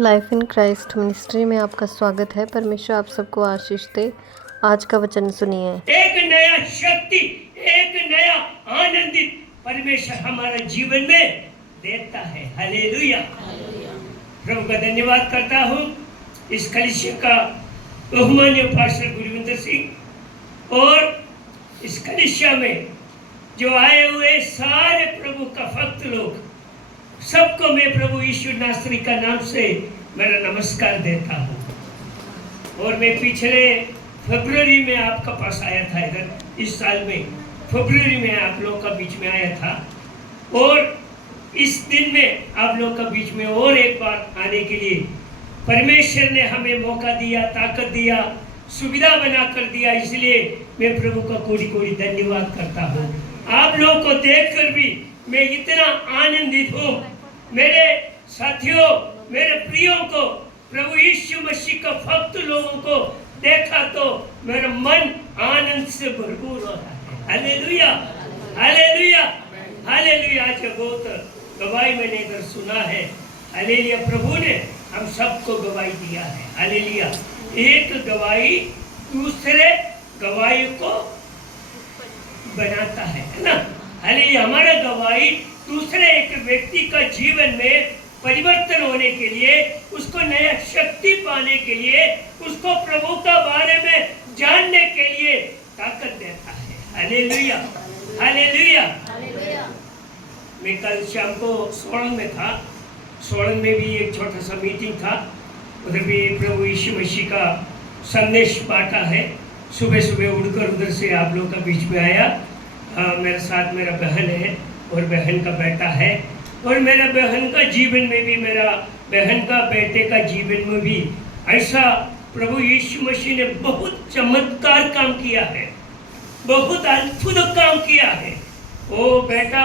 Life in Christ ministry में आपका स्वागत है। परमेश्वर आप सबको आशीष दे। आज का वचन सुनिए। एक नया शक्ति, एक नया आनंदित परमेश्वर हमारे जीवन में देता है। हालेलुया। प्रभु का धन्यवाद करता हूँ। इस कलीसिया का बहुमान्य पास्टर गुरविंदर सिंह और इस कलीसिया में जो आए हुए सारे प्रभु का भक्त लोग, सबको मैं प्रभु यीशु नासरी का नाम से मेरा नमस्कार देता हूँ। और मैं पिछले फरवरी में आपका पास आया था, इधर इस साल में फरवरी में आप लोग का बीच में आया था और इस दिन में आप लोग का बीच में और एक बार आने के लिए परमेश्वर ने हमें मौका दिया, ताकत दिया, सुविधा बना कर दिया। इसलिए मैं प्रभु का कोटि कोटि धन्यवाद करता हूँ। आप लोग को देखकर भी मैं इतना आनंदित हूँ। मेरे साथियों, मेरे प्रियों को, प्रभु यीशु मसीह का भक्त लोगों को देखा तो मेरा मन आनंद से भरपूर होता है। Hallelujah, hallelujah, hallelujah. आज बहुत गवाही मैंने इधर सुना है। हालेलुया। प्रभु ने हम सबको गवाही दिया है। हालेलुया। एक गवाही दूसरे गवाही को बनाता है ना। हालेलुया। हमारा गवाही दूसरे एक व्यक्ति का जीवन में परिवर्तन होने के लिए, उसको नया शक्ति पाने के लिए, उसको प्रभु का बारे में जानने के लिए ताकत देता है। Hallelujah, hallelujah. मैं कल शाम को सोलन में था। सोलन में भी एक छोटा सा मीटिंग था। उधर भी प्रभु यीशु मसीह का संदेश बांटा है। सुबह सुबह उठकर उधर से आप लोग का बीच में आया। मेरे साथ मेरा बहन है और बहन का बेटा है। और मेरा बहन का जीवन में भी, मेरा बहन का बेटे का जीवन में भी ऐसा प्रभु यीशु मसीह ने बहुत चमत्कार काम किया है, बहुत अद्भुत काम किया है। वो बेटा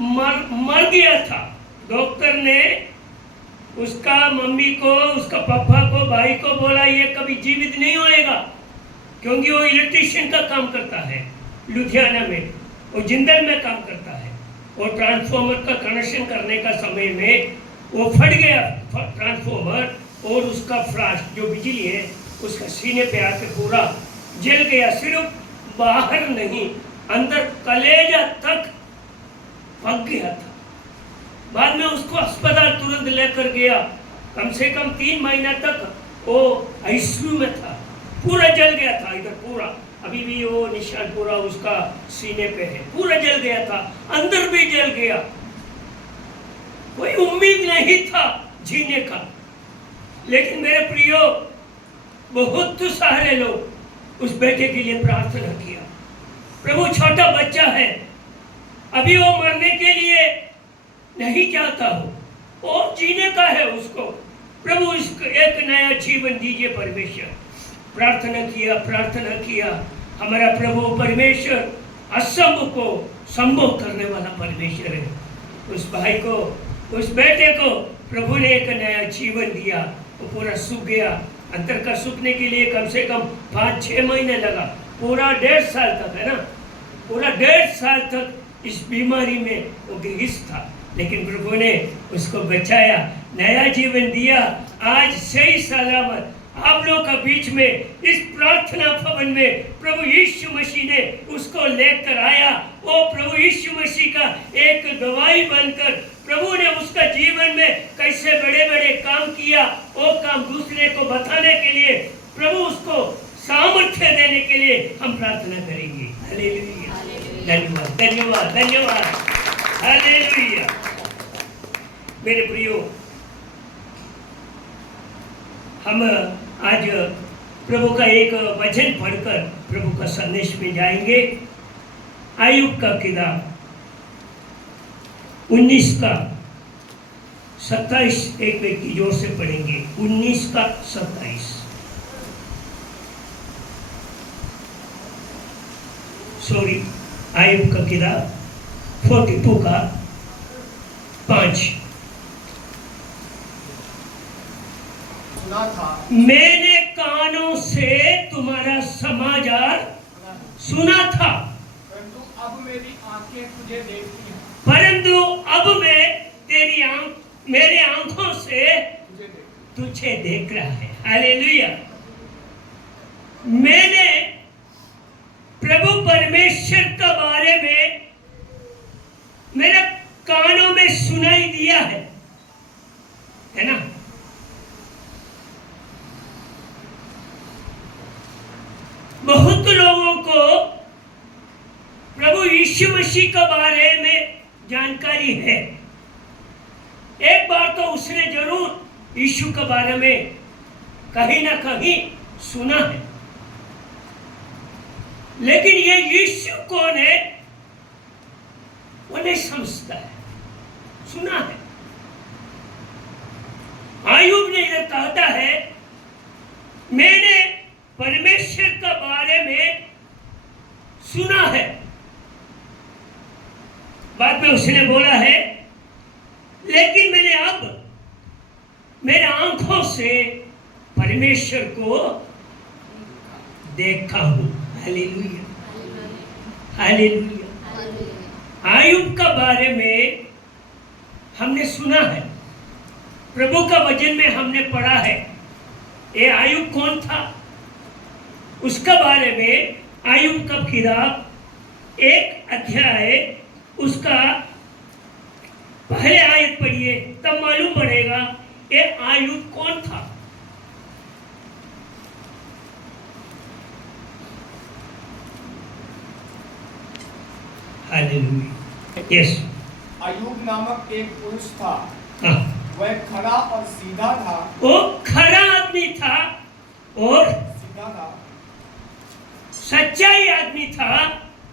मर गया था। डॉक्टर ने उसका मम्मी को, उसका पापा को, भाई को बोला ये कभी जीवित नहीं होएगा, क्योंकि वो इलेक्ट्रिशियन का काम करता है लुधियाना में, वो जिंदल में काम करता है। और ट्रांसफॉर्मर का कनेक्शन करने का समय में वो फट गया ट्रांसफॉर्मर, और उसका फ्लैश जो बिजली है उसका सीने पे आके पूरा जल गया। सिर्फ बाहर नहीं, अंदर कलेजा तक पक गया था। बाद में उसको अस्पताल तुरंत लेकर गया। कम से कम 3 महीना तक वो आईसीयू में था। पूरा जल गया था इधर पूरा। अभी भी वो निशान पूरा उसका सीने पे है। पूरा जल गया था, अंदर भी जल गया। कोई उम्मीद नहीं था जीने का। लेकिन मेरे प्रियो, बहुत सारे लोग उस बेटे के लिए प्रार्थना किया। प्रभु छोटा बच्चा है, अभी वो मरने के लिए नहीं चाहता हो और जीने का है उसको। प्रभु इसको एक नया जीवन दीजिए परमेश्वर। प्रार्थना किया, प्रार्थना किया। हमारा प्रभु परमेश्वर असंभव को संभव करने वाला परमेश्वर है। उस भाई को, उस बेटे को प्रभु ने एक नया जीवन दिया। वो पूरा सूख गया। अंदर का सूखने के लिए कम से कम 5-6 महीने लगा। पूरा 1.5 साल तक, है ना, पूरा 1.5 साल तक इस बीमारी में वो गिरफ्त था। लेकिन प्रभु ने उसको बचाया, नया जीवन दिया। आज सही सलामत आप लोग का बीच में इस प्रार्थना भवन में प्रभु यीशु मसीह ने उसको लेकर आया। वो प्रभु यीशु मसीह का एक गवाही बनकर प्रभु ने उसका जीवन में कैसे बड़े बड़े काम किया, वो काम दूसरे को बताने के लिए, प्रभु उसको सामर्थ्य देने के लिए हम प्रार्थना करेंगे। हालेलुया, धन्यवाद, धन्यवाद, धन्यवाद। हालेलुया। मेरे प्रियो, हम आज प्रभु का एक वचन पढ़कर प्रभु का संदेश में जाएंगे। आयुब का किताब 19 का 27। एक व्यक्ति जोर से पढ़ेंगे। 19 का 27। सॉरी, आयुब का किताब 42 का 5। मैंने कानों से तुम्हारा समाचार सुना था, परंतु अब मेरी आंखें तुझे देखती हैं। परंतु अब मैं तेरी मेरी आंखों से तुझे देख रहा है। हालेलुया। मैंने प्रभु परमेश्वर के बारे में मेरे कानों में सुनाई दिया है ना। बहुत लोगों को प्रभु यीशु मसीह के बारे में जानकारी है। एक बार तो उसने जरूर यीशु के बारे में कहीं ना कहीं सुना है, लेकिन ये यीशु कौन है वो नहीं समझता है। सुना है। आयुब ने इधर कहता है मैंने परमेश्वर के बारे में सुना है। बाद में उसने बोला है लेकिन मैंने अब मेरे आंखों से परमेश्वर को देखा हूं। Hallelujah, hallelujah. आयुब का बारे में हमने सुना है, प्रभु का वचन में हमने पढ़ा है। ये आयुब कौन था उसका बारे में आयुब का किताब 1 अध्याय उसका पहले आयत पढ़िए तब मालूम पड़ेगा ये आयुब कौन था। हालेलुया। यस। अय्यूब नामक एक पुरुष था। हाँ। वह खरा और सीधा था। वो खरा आदमी था और सीधा था, सच्चाई आदमी था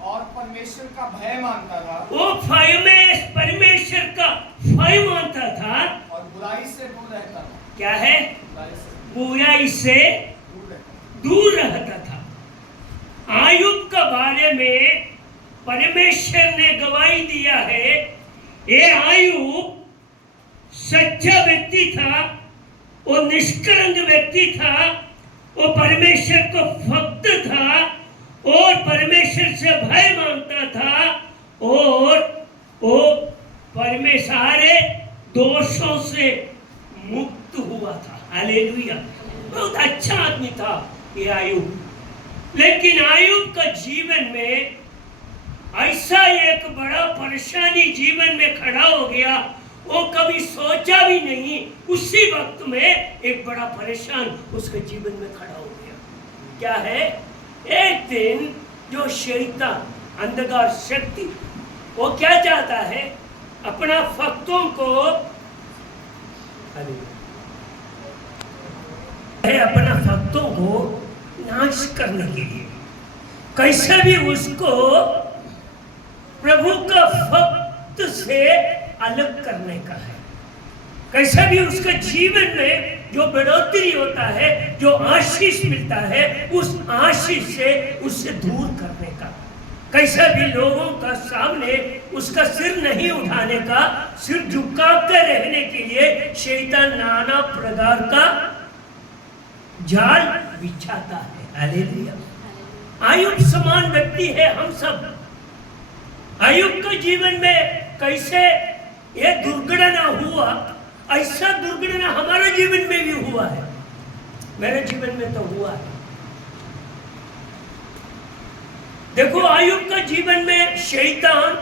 और परमेश्वर का भय मानता था। वो परमेश्वर का भय मानता था और बुराई से दूर रहता था। क्या है? बुराई से दूर रहता था। आयुब के बारे में परमेश्वर ने गवाही दिया है ये आयुब सच्चा व्यक्ति था, वो निष्कलंक व्यक्ति था, वो परमेश्वर को भक्त था और परमेश्वर से भय मांगता था और वो परमेश्वर दोषों से मुक्त हुआ था। हालेलुया। बहुत अच्छा आदमी था ये आयुब। लेकिन आयुब का जीवन में ऐसा एक बड़ा परेशानी जीवन में खड़ा हो गया, वो कभी सोचा भी नहीं। उसी वक्त में एक बड़ा परेशान उसके जीवन में खड़ा हो गया। क्या है? एक दिन जो शैतान अंधकार शक्ति वो क्या चाहता है? अपना भक्तों को अपना भक्तों को नाश करने के लिए कैसे भी उसको प्रभु का भक्त से अलग करने का है। कैसे भी उसके जीवन में जो बढ़ोतरी होता है, जो आशीष मिलता है, उस आशीष से उससे दूर करने का। कैसे भी लोगों का सामने उसका सिर नहीं उठाने का, सिर झुकाते रहने के लिए शैतान नाना प्रकार का जाल बिछाता है। हालेलुया। आयुब समान व्यक्ति है हम सब। आयुब के जीवन में कैसे ये दुर्घटना हुआ, ऐसा दुर्घटना हमारे जीवन में भी हुआ है। मेरे जीवन में तो हुआ है। देखो आयुब का जीवन में शैतान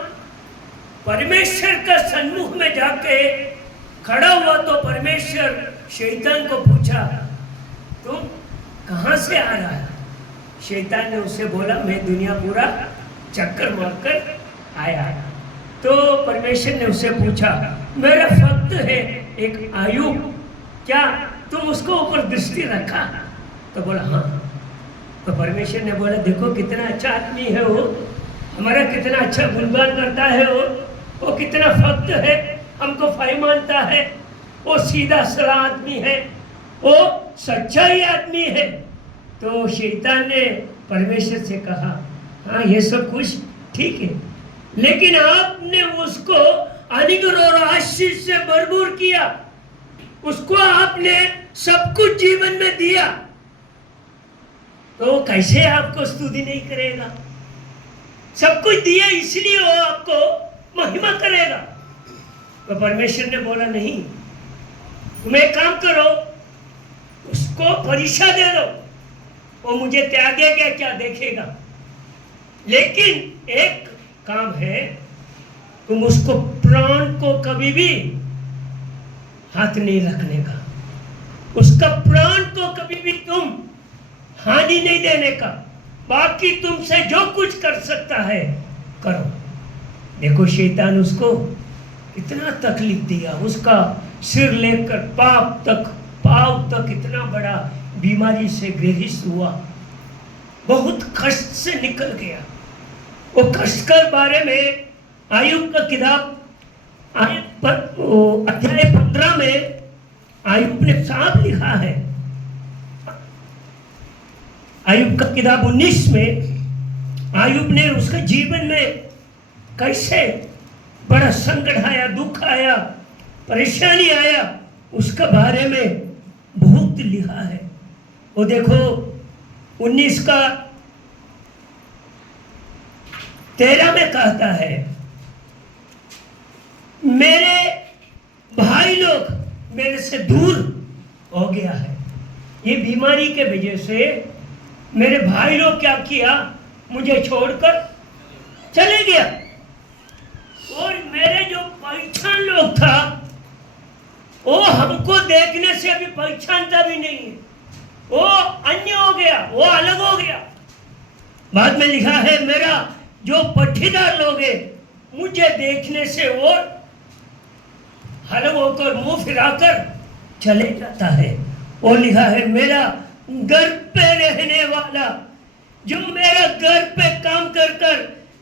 परमेश्वर का सन्मुख में जाके खड़ा हुआ तो परमेश्वर शैतान को पूछा तुम कहां से आ रहा है? शैतान ने उससे बोला मैं दुनिया पूरा चक्कर मारकर आया। तो परमेश्वर ने उससे पूछा मेरा भक्त है एक आयुब, क्या तुम उसको ऊपर दृष्टि रखा? तो बोला हाँ। तो परमेश्वर ने बोला देखो कितना अच्छा आदमी है वो, हमारा कितना अच्छा गुणगान करता है वो कितना भक्त है, हमको भाई मानता है, वो सीधा साधा आदमी है, वो सच्चाई आदमी है। तो शैतान ने परमेश्वर से कहा हाँ ये सब कुछ ठीक है, लेकिन आपने उसको अनुग्रह और आशीष से भरपूर किया, उसको आपने सब कुछ जीवन में दिया, तो कैसे आपको स्तुति नहीं करेगा? सब कुछ दिया इसलिए वो आपको महिमा करेगा। तो परमेश्वर ने बोला नहीं, तुम एक काम करो, उसको परीक्षा दे दो, वो मुझे त्यागेगा क्या देखेगा। लेकिन एक काम है, तुम उसको प्राण को कभी भी हाथ नहीं रखने का, उसका प्राण को कभी भी तुम हानि नहीं देने का। बाकी तुमसे जो कुछ कर सकता है करो। देखो शैतान उसको इतना तकलीफ दिया, उसका सिर लेकर पाँव तक इतना बड़ा बीमारी से ग्रसित हुआ, बहुत कष्ट से निकल गया। वो कष्ट के बारे में आयुब का किताब अध्याय 15 में आयुब ने साफ लिखा है। आयुब का किताब 19 में आयुब ने उसके जीवन में कैसे बड़ा संकट आया, दुख आया, परेशानी आया, उसके बारे में बहुत लिखा है। वो देखो 19 का 13 में कहता है, मेरे भाई लोग मेरे से दूर हो गया है। ये बीमारी के वजह से मेरे भाई लोग क्या किया, मुझे छोड़कर चले गया। और मेरे जो पहचान लोग था, वो हमको देखने से अभी पहचानता भी नहीं है, वो अन्य हो गया, वो अलग हो गया। बाद में लिखा है, मेरा जो पट्टीदार लोग है मुझे देखने से और अलग होकर मुंह फिराकर चले जाता है। और लिखा है, मेरा घर पे रहने वाला, जो मेरा घर पे काम कर कर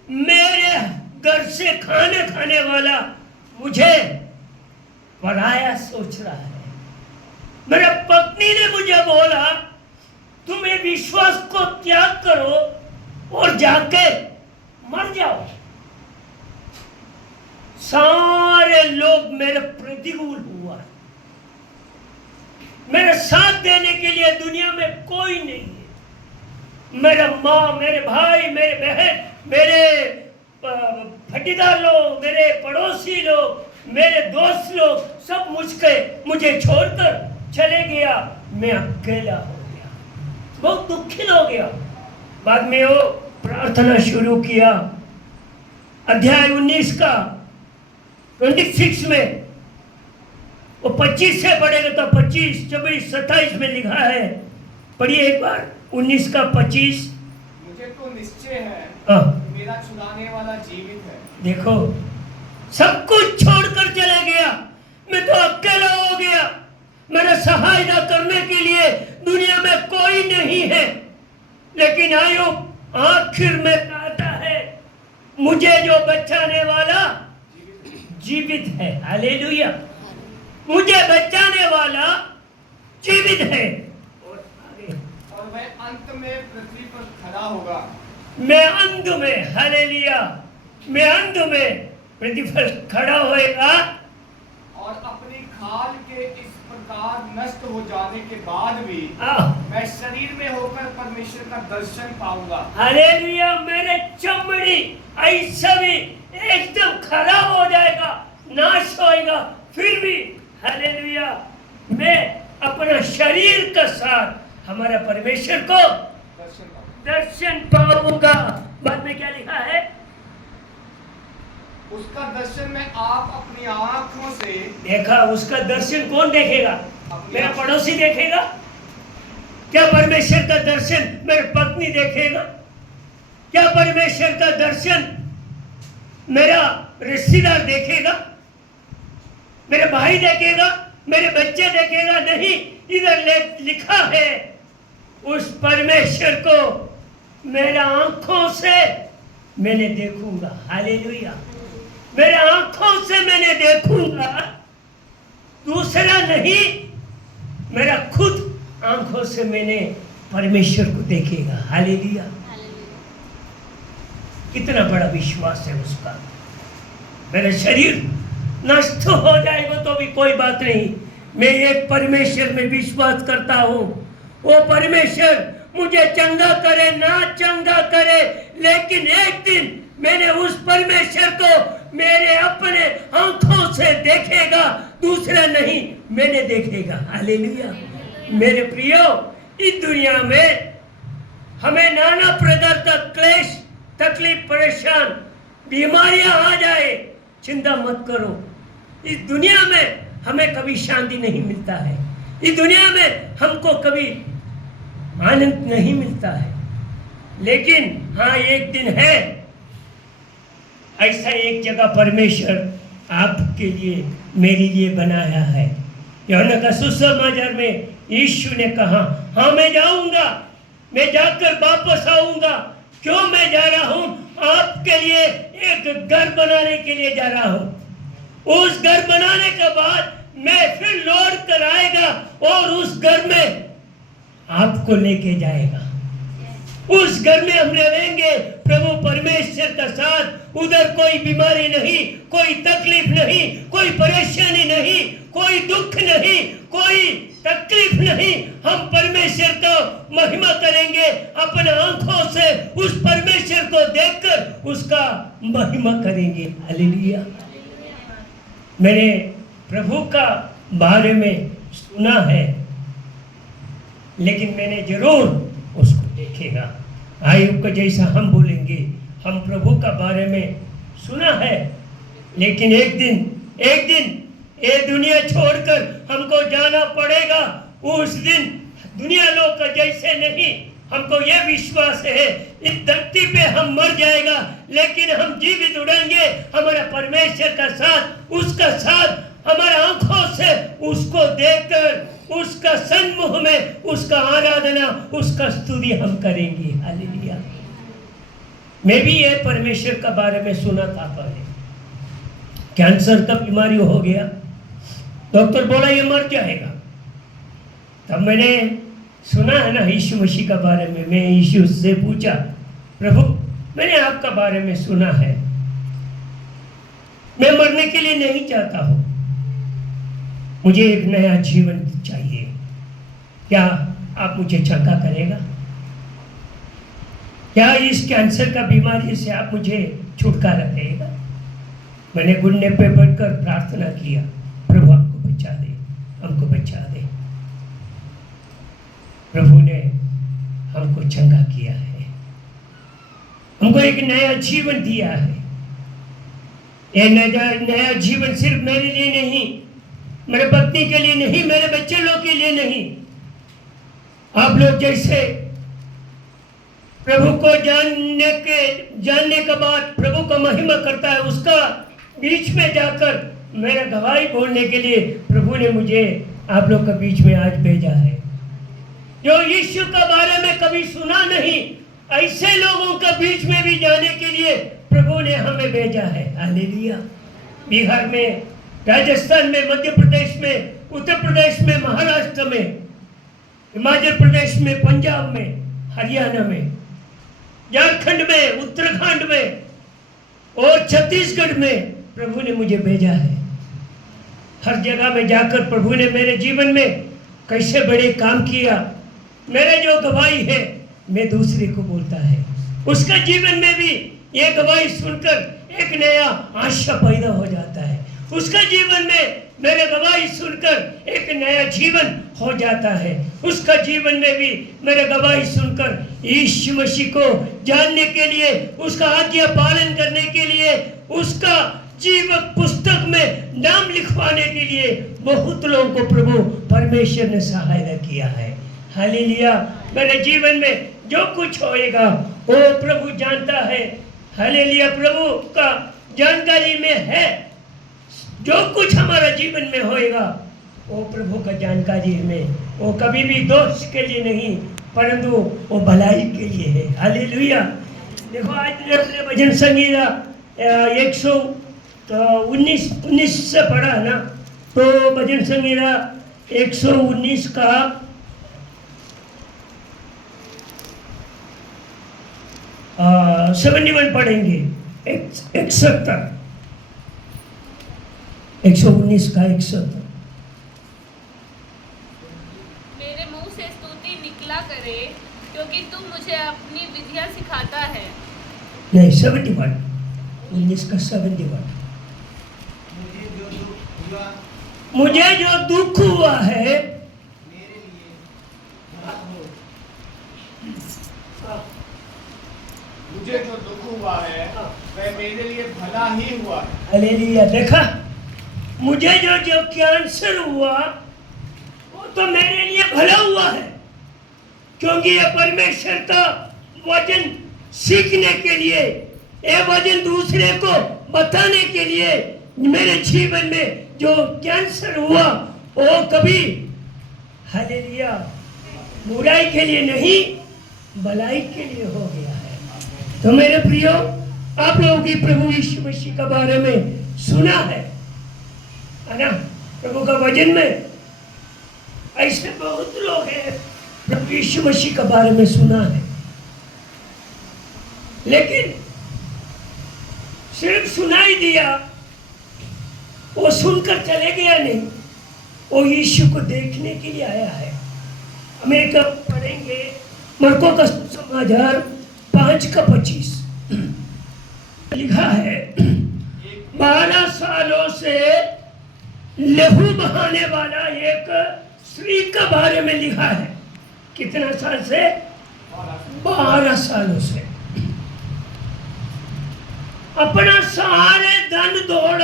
मेरे घर से खाना खाने वाला, मुझे पराया सोच रहा है। मेरा पत्नी ने मुझे बोला, तुम्हें विश्वास को त्याग करो और जाके मर जाओ। सारे लोग मेरे प्रतिकूल हुआ, मेरे साथ देने के लिए दुनिया में कोई नहीं है। मेरा माँ, मेरे भाई, मेरे बहन, मेरे फटीदार लोग, मेरे पड़ोसी लोग, मेरे दोस्त लोग, सब मुझे छोड़कर चले गया। मैं अकेला हो गया, बहुत दुखी हो गया। बाद में वो प्रार्थना शुरू किया। अध्याय 19 का 26 में, वो 25 से पढ़ेगा तो 25, 24, 27 में लिखा है। पढ़िए एक बार 19 का 25। मुझे तो निश्चय है मेरा छुड़ाने वाला जीवित है। देखो, सब कुछ छोड़कर चले गया, मैं तो अकेला हो गया, मेरा सहायता करने के लिए दुनिया में कोई नहीं है। लेकिन आयुब आखिर में कहता है, मुझे जो बचाने वाला जीवित है। हालेलुया, मुझे बचाने वाला जीवित है। और वह अंत में पृथ्वी पर खड़ा होगा। मैं अंत में, हालेलुया, मैं अंत में पृथ्वी पर खड़ा होएगा। और अपनी खाल के इस प्रकार नष्ट हो जाने के बाद भी मैं शरीर में होकर परमेश्वर का दर्शन पाऊंगा। हालेलुया, मेरे चमड़ी ऐसा भी एकदम खराब हो जाएगा, नाश होएगा, फिर भी हालेलुया मैं अपना शरीर के साथ हमारा परमेश्वर को दर्शन पाऊंगा। बाद में क्या लिखा है, उसका दर्शन में आप अपनी आंखों से देखा। उसका दर्शन कौन देखेगा? मेरा पड़ोसी देखेगा क्या? परमेश्वर का दर्शन मेरी पत्नी देखेगा क्या? परमेश्वर का दर्शन मेरा रिश्तेदार देखेगा? मेरे भाई देखेगा? मेरे बच्चे देखेगा? नहीं, इधर लिखा है उस परमेश्वर को मेरा आंखों से मैंने देखूंगा। हालेलुया, मेरे आंखों से मैंने देखूंगा, दूसरा नहीं, मेरा खुद आंखों से मैंने परमेश्वर को देखेगा। हालेलुया, कितना बड़ा विश्वास है उसका। मेरा शरीर नष्ट हो जाएगा तो भी कोई बात नहीं, मैं एक परमेश्वर में विश्वास करता हूँ। वो परमेश्वर मुझे चंगा करे ना चंगा करे, लेकिन एक दिन मैंने उस परमेश्वर को मेरे अपने आंखों से देखेगा, दूसरा नहीं मैंने देखेगा। हालेलुया। मेरे प्रियो, इस दुनिया में हमें नाना प्रकार का क्लेश, तकलीफ, परेशान, बीमारियां आ जाए, चिंता मत करो। इस दुनिया में हमें कभी शांति नहीं मिलता है, इस दुनिया में हमको कभी आनंद नहीं मिलता है। लेकिन हाँ, एक दिन है ऐसा, एक जगह परमेश्वर आपके लिए, मेरे लिए बनाया है। यूहन्ना का सुसमाचार में यीशु ने कहा, हाँ मैं जाऊंगा, मैं जाकर वापस आऊंगा। क्यों मैं जा रहा हूं? आपके लिए एक घर बनाने के लिए जा रहा हूं। उस घर बनाने के बाद मैं फिर लौट कर आएगा और उस घर में आपको लेके जाएगा। उस घर में हम रहेंगे प्रभु परमेश्वर का साथ। उधर कोई बीमारी नहीं, कोई तकलीफ नहीं, कोई परेशानी नहीं, कोई दुख नहीं, कोई तकलीफ नहीं। हम परमेश्वर को महिमा करेंगे, अपने आंखों से उस परमेश्वर को देखकर उसका महिमा करेंगे। हालेलुया। मैंने प्रभु का बारे में सुना है, लेकिन मैंने जरूर उसको देखेगा। आयुब को जैसा हम बोलेंगे, हम प्रभु का बारे में सुना है, लेकिन एक दिन ये दुनिया छोड़कर हमको जाना पड़ेगा। उस दिन दुनिया लोग का जैसे नहीं, हमको यह विश्वास है इस धरती पे हम मर जाएगा, लेकिन हम जीवित उड़ेंगे हमारा परमेश्वर का साथ, उसका साथ, हमारे आंखों से उसको देखकर उसका सन्मुख में उसका आराधना, उसका स्तुति हम करेंगे। हालेलुया। मैं भी ये परमेश्वर का बारे में सुना था पहले। कैंसर का बीमारी हो गया, डॉक्टर बोला ये मर जाएगा। तब मैंने सुना है ना यीशु मसीह का बारे में। मैं यीशु से पूछा, प्रभु मैंने आपका बारे में सुना है, मैं मरने के लिए नहीं चाहता हूं, मुझे एक नया जीवन चाहिए, क्या आप मुझे चंगा करेगा? क्या इस कैंसर का बीमारी से आप मुझे छुटकारा देगा? मैंने घुटने पे बैठकर प्रार्थना किया, प्रभु हमको बचा दे, हमको बचा दे। प्रभु ने हमको चंगा किया है, हमको एक नया जीवन दिया है। यह नया जीवन सिर्फ मेरे लिए नहीं, मेरे पत्नी के लिए नहीं, मेरे बच्चे लोग के लिए नहीं, आप लोग जैसे प्रभु को जानने के बाद प्रभु का महिमा करता है, उसका बीच में जाकर मेरा गवाही बोलने के लिए प्रभु ने मुझे आप लोग के बीच में आज भेजा है। जो यीशु के बारे में कभी सुना नहीं, ऐसे लोगों के बीच में भी जाने के लिए प्रभु ने हमें भेजा है। हालेलुया। बिहार में, राजस्थान में, मध्य प्रदेश में, उत्तर प्रदेश में, महाराष्ट्र में, हिमाचल प्रदेश में, पंजाब में, हरियाणा में, झारखंड में, उत्तराखंड में और छत्तीसगढ़ में प्रभु ने मुझे भेजा है। हर जगह में जाकर प्रभु ने मेरे जीवन में कैसे बड़े काम किया, मेरे जो गवाही है मैं दूसरे को बोलता है, उसका जीवन में भी ये गवाही सुनकर एक नया आशा पैदा हो जाता है। उसका जीवन में मेरे गवाही सुनकर एक नया जीवन हो जाता है। उसका जीवन में भी मेरे गवाही सुनकर यीशु मसीह को जानने के लिए, उसका आज्ञा पालन करने के लिए, उसका जीवन पुस्तक में नाम लिखवाने के लिए बहुत लोगों को प्रभु परमेश्वर ने सहायता किया है। हालेलुया। मेरे जीवन में जो कुछ होएगा वो प्रभु जानता है। हालेलुया। प्रभु का जानकारी में है, जो कुछ हमारा जीवन में होएगा वो प्रभु का जानकारी में, वो कभी भी दोष के लिए नहीं परंतु वो भलाई के लिए है। हालेलुया। देखो आज ने अपने भजन संगीता 119 से पढ़ा है ना, तो भजन संगीता 119 का 71 पढ़ेंगे, 61 तक, 119 का 61। मेरे मुंह से स्तुति निकला करे, क्योंकि तुम मुझे अपनी विधियां सिखाता है। नहीं, 71, 19 का 71। मुझे जो दुख हुआ है मेरे लिए भला हो। मुझे जो दुख हुआ है वह मेरे लिए भला ही हुआ है। हालेलुया। देखा, मुझे जो कैंसर हुआ वो तो मेरे लिए भला हुआ है, क्योंकि ये परमेश्वर का वचन सीखने के लिए, ये वचन दूसरे को बताने के लिए मेरे जीवन में जो कैंसर हुआ वो कभी, हालेलुया, बुराई के लिए नहीं भलाई के लिए हो गया है। तो मेरे प्रियो, आप लोगों की प्रभु यीशु मसीह के बारे में सुना है ना? प्रभु का वचन में ऐसे बहुत लोग हैं प्रभु यीशु मसीह के बारे में सुना है, लेकिन सिर्फ सुनाई दिया, वो सुनकर चले गया नहीं, वो यीशु को देखने के लिए आया है। अमेरिका पढ़ेंगे मरको का समाचार 5:25 लिखा है, 12 सालों से लहू बहाने वाला एक स्त्री के बारे में लिखा है। कितना साल से? 12 सालों से अपना सारे धन दौड़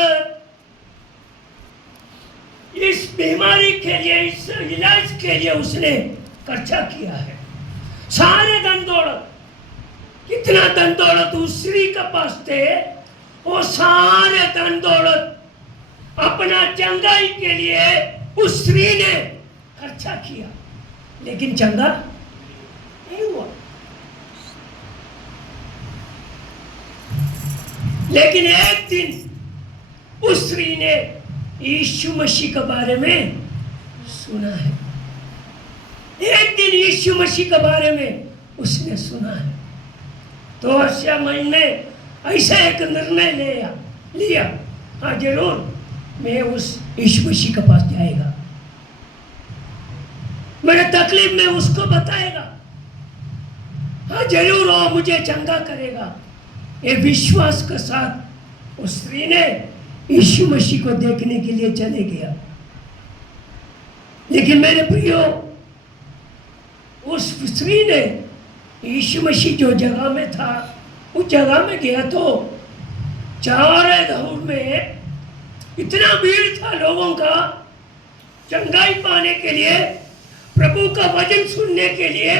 इस बीमारी के लिए, इस इलाज के लिए उसने खर्चा किया है। सारे धन दौलत, कितना धन दौलत उस स्त्री के पास थे, वो सारे धन दौलत अपना चंगाई के लिए उस स्त्री ने खर्चा किया, लेकिन चंगा नहीं हुआ। लेकिन एक दिन उस स्त्री ने यीशु मसीह के बारे में सुना है। एक दिन यीशु मसीह के बारे में उसने सुना है, तो अस्या मन ने ऐसा एक निर्णय लिया, हाँ जरूर मैं उस यीशु मसीह के पास जाएगा, मेरे तकलीफ में उसको बताएगा, हाँ जरूर वो मुझे चंगा करेगा। ये विश्वास के साथ उस स्त्री ने यीशु मसीह को देखने के लिए चले गया। लेकिन मेरे प्रियो, उस स्त्री ने यीशु मसीह जो जगह में था उस जगह में गया तो चारों दौर में इतना भीड़ था लोगों का, चंगाई पाने के लिए, प्रभु का वचन सुनने के लिए,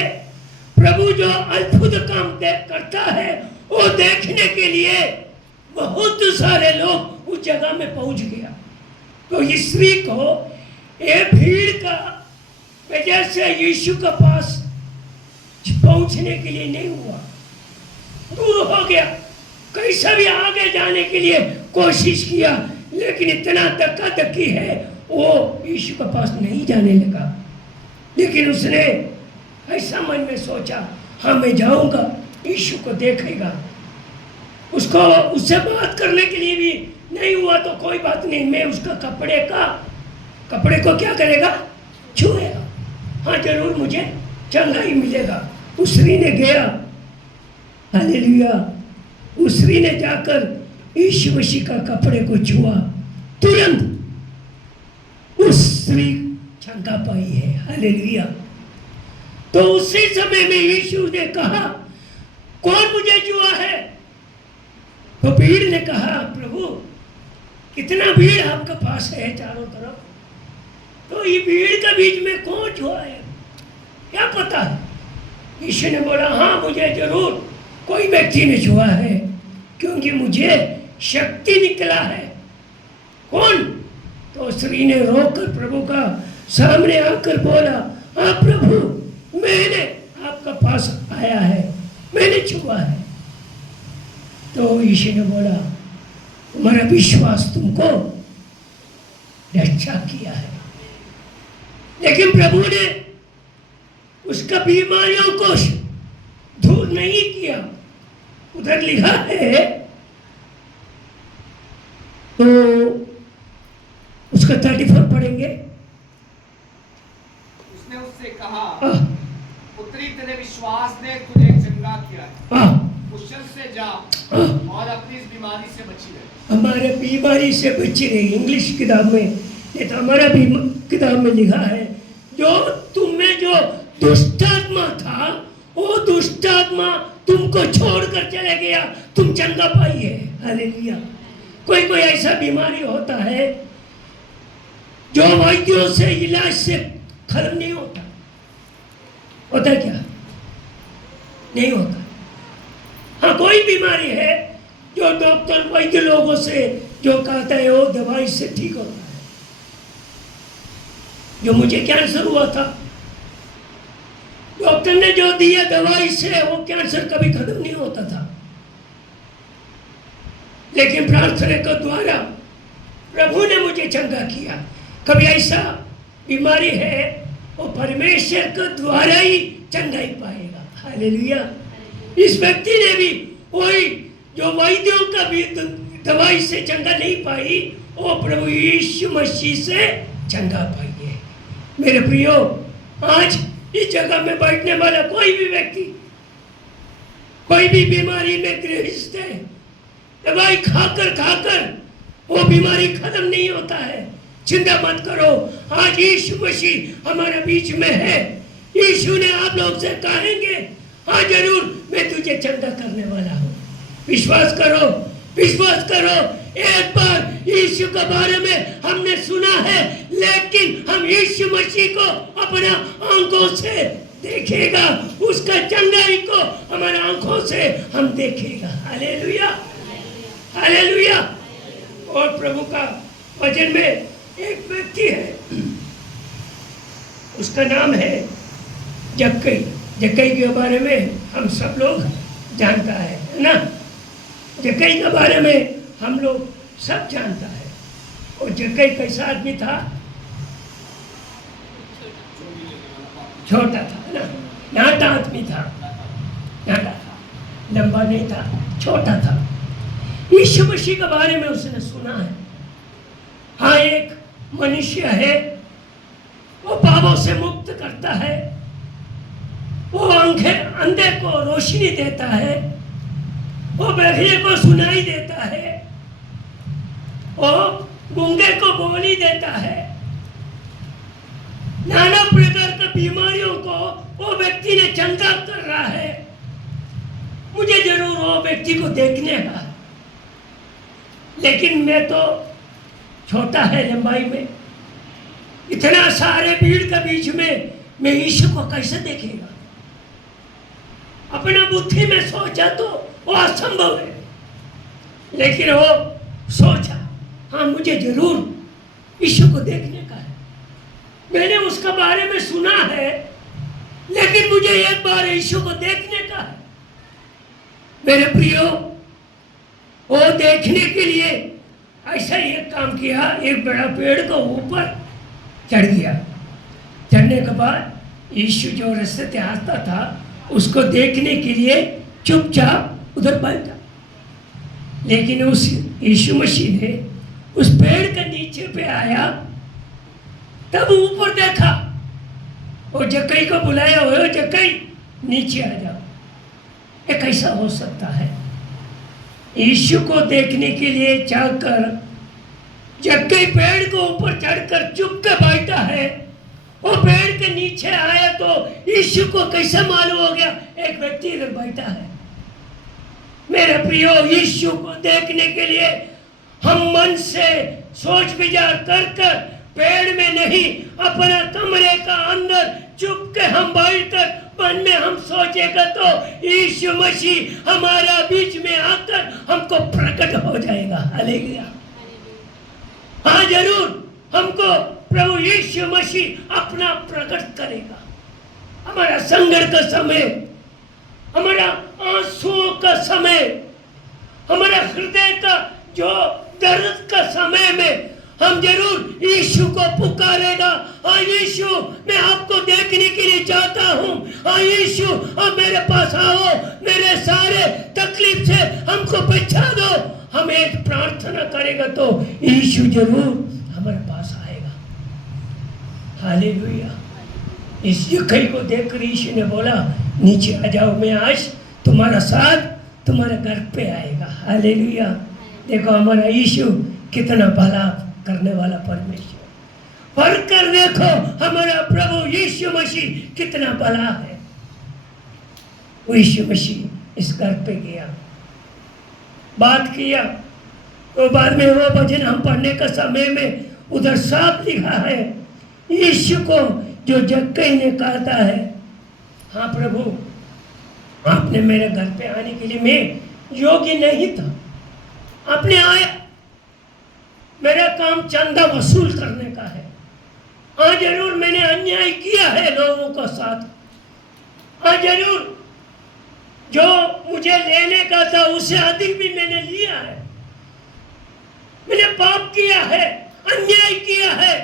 प्रभु जो अद्भुत काम करता है वो देखने के लिए बहुत सारे लोग उस जगह में पहुंच गया। तो इस स्त्री को ये भीड़ का वजह से यीशु के पास पहुंचने के लिए नहीं हुआ, दूर हो गया। कैसा भी आगे जाने के लिए कोशिश किया, लेकिन इतना धक्का धक्की है वो यीशु के पास नहीं जाने लगा। लेकिन उसने ऐसा मन में सोचा, हाँ मैं जाऊंगा, यीशु को देखेगा। उसको उससे बात करने के लिए भी नहीं हुआ तो कोई बात नहीं, मैं उसका कपड़े को क्या करेगा, छुएगा, हाँ जरूर मुझे चंगाई मिलेगा। उस स्त्री ने गया, हालेलुया, उस स्त्री ने जाकर यीशु मसीह का कपड़े को छुआ, तुरंत उस स्त्री चंगा पाई है, हालेलुया। तो उसी समय में यीशु ने कहा, कौन मुझे छुआ है? तो भीड़ ने कहा, प्रभु कितना भीड़ आपके पास है चारों तरफ, तो ये भीड़ के बीच में कौन छुआ है, क्या पता है? यीशु ने बोला, हाँ मुझे जरूर कोई व्यक्ति ने छुआ है, क्योंकि मुझे शक्ति निकला है। कौन? तो स्त्री ने रोकर प्रभु का सामने आकर बोला, हाँ प्रभु मैंने आपका पास आया है, मैंने छुआ है। तो यीशु ने बोला, तुम्हारा विश्वास तुमको रक्षा किया है। लेकिन प्रभु ने उसका बीमारियों को दूर नहीं किया। उधर लिखा है, तो उसका 34 पढ़ेंगे। उसने उससे कहा, पुत्री तेरे विश्वास ने तुझे चंगा किया है, कुशल से जा और अपनी इस बीमारी से बची रहे। हमारे बीमारी से बची रही। इंग्लिश किताब में, ये तो हमारा भी किताब में लिखा है, जो तुम्हें जो दुष्टात्मा था, वो दुष्टात्मा तुमको छोड़कर चले गया, तुम चंगा पाई है। हालेलुया। कोई कोई ऐसा बीमारी होता है जो वैद्यों से इलाज से खत्म नहीं होता। होता क्या? नहीं होता। हाँ, कोई बीमारी है जो डॉक्टर वैद्य लोगों से जो कहता है वो दवाई से ठीक होता है। जो मुझे कैंसर हुआ था, डॉक्टर ने जो दिया दवाई से वो कैंसर कभी खत्म नहीं होता था, लेकिन प्रार्थना के द्वारा प्रभु ने मुझे चंगा किया। कभी ऐसा बीमारी है वो परमेश्वर के द्वारा ही चंगाई पाएगा। हालेलुया। इस व्यक्ति ने भी वही जो वैद्यों का भी दवाई से चंगा नहीं पाई, वो प्रभु यीशु मसीह से चंगा पाई है। मेरे प्रियो, आज इस जगह में बैठने वाला कोई भी व्यक्ति कोई भी बीमारी में ग्रसित है, दवाई खाकर वो बीमारी खत्म नहीं होता है। चिंता मत करो, आज यीशु मसीह हमारे बीच में है। यीशु ने आप लोग से कहेंगे, हाँ जरूर मैं तुझे चंगा करने वाला हूँ। विश्वास करो, विश्वास करो। एक बार यीशु के बारे में हमने सुना है, लेकिन हम यीशु मसीह को अपना आंखों से देखेगा, उसका चंगाई को हमारे आंखों से हम देखेगा। Hallelujah, hallelujah. और प्रभु का वचन में एक व्यक्ति है, उसका नाम है जक्कई। जक्कई के बारे में हम सब लोग जानता है ना। जक्कई के बारे में हम लोग सब जानता है। और जक्कई कैसा आदमी था? छोटा था ना, नाटा आदमी था, नाटा था, लंबा नहीं था, छोटा था। यीशु मसीह के बारे में उसने सुना है। हाँ, एक मनुष्य है, वो पापों से मुक्त करता है, वो अंधे को रोशनी देता है, वो बहरे को सुनाई देता है, वो गूंगे को बोली देता है। नाना प्रकार की बीमारियों को वो व्यक्ति ने चंगा कर रहा है। मुझे जरूर वो व्यक्ति को देखने का, लेकिन मैं तो छोटा है लंबाई में, इतना सारे भीड़ के बीच में मैं यीशु को कैसे देखेगा? अपना बुद्धि में सोचा तो वो असंभव है, लेकिन वो सोचा, हाँ मुझे जरूर यीशु को देखने का है। मैंने उसका बारे में सुना है, लेकिन मुझे एक बार यीशु को देखने का है। मेरे प्रियो, वो देखने के लिए ऐसा ही एक काम किया, एक बड़ा पेड़ को ऊपर चढ़ गया। चढ़ने के बाद यीशु जो रास्ते से आता था उसको देखने के लिए चुपचाप उधर बैठा। लेकिन उस यीशु मसीह ने उस पेड़ के नीचे पे आया, तब ऊपर देखा, और जक्कई को बुलाया, हो जक्कई नीचे आ जाओ। ये कैसा हो सकता है? यीशु को देखने के लिए जाकर जक्कई पेड़ को ऊपर चढ़कर चुप के बैठा है, वो पेड़ के नीचे आया तो यीशु को कैसे मालूम हो गया एक व्यक्ति इधर बैठा है? मेरे प्रियो, यीशु को देखने के लिए हम मन से सोच विचार कर पेड़ में नहीं, अपना कमरे का अंदर चुप के हम बैठकर मन में हम सोचेगा तो यीशु मसीह हमारा बीच में आकर हमको प्रकट हो जाएगा। हालेलुया। हाँ, जरूर हमको प्रभु यीशु मसीह अपना प्रकट करेगा। हमारा संकट का समय, हमारा आंसुओं का समय, हमारा हृदय का जो दर्द का समय में हम जरूर यीशु को पुकारेगा। हाँ यीशु, मैं आपको देखने के लिए चाहता हूँ। हाँ यीशु, आप मेरे पास आओ, मेरे सारे तकलीफ से हमको बचा दो। हम एक प्रार्थना करेगा तो यीशु जरूर हमारे पास आएगा। हालेलुया। इस जक्कई को देखकर यीशु ने बोला, नीचे आ जाओ, मैं आज तुम्हारा साथ तुम्हारे घर पे आएगा। हालेलुया। देखो हमारा यीशु कितना भला करने वाला परमेश्वर, पढ़ कर देखो हमारा प्रभु यीशु मसीह कितना भला है। वो यीशु मसीह इस घर पे गया, बात किया, तो बाद में वो भजन हम पढ़ने का समय में उधर साफ लिखा है, यीशु को जो जक्कई ने कहता है, हाँ प्रभु आपने मेरे घर पे आने के लिए, मैं योग्य नहीं था, आपने आया, मेरा काम चंदा वसूल करने का है। हाँ जरूर मैंने अन्याय किया है लोगों के साथ, हाँ जरूर जो मुझे लेने का था उससे अधिक भी मैंने लिया है, मैंने पाप किया है, अन्याय किया है,